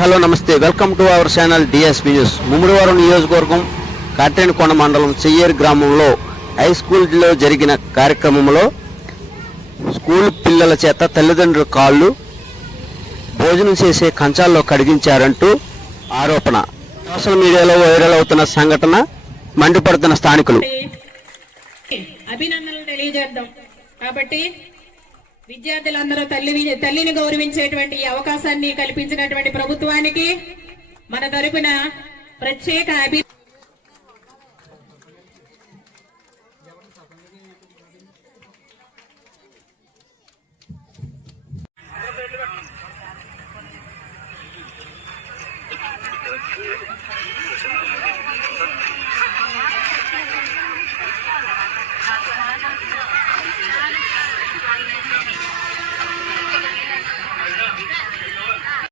Hello నమస్తే. Welcome to our channel DSP news. Mummidivaram నియోజకవర్గం కాట్రేనికొండ మండలం చెయ్యేరు గ్రామంలో హై స్కూల్లో జరిగిన కార్యక్రమంలో స్కూల్ పిల్లల చేత తల్లిదండ్రుల కాళ్ళు భోజనం చేసే కంచాల్లో కడిగించారంటూ ఆరోపణ. సోషల్ మీడియాలో వైరల్ అవుతున్న సంఘటన మండిపడుతున్న స్థానికులు. అభినందనలు తెలియజేద్దాం. కాబట్టి విద్యార్థులందరూ తల్లి తల్లిని గౌరవించేటువంటి అవకాశాన్ని కల్పించినటువంటి ప్రభుత్వానికి మన తరపున ప్రత్యేక అభి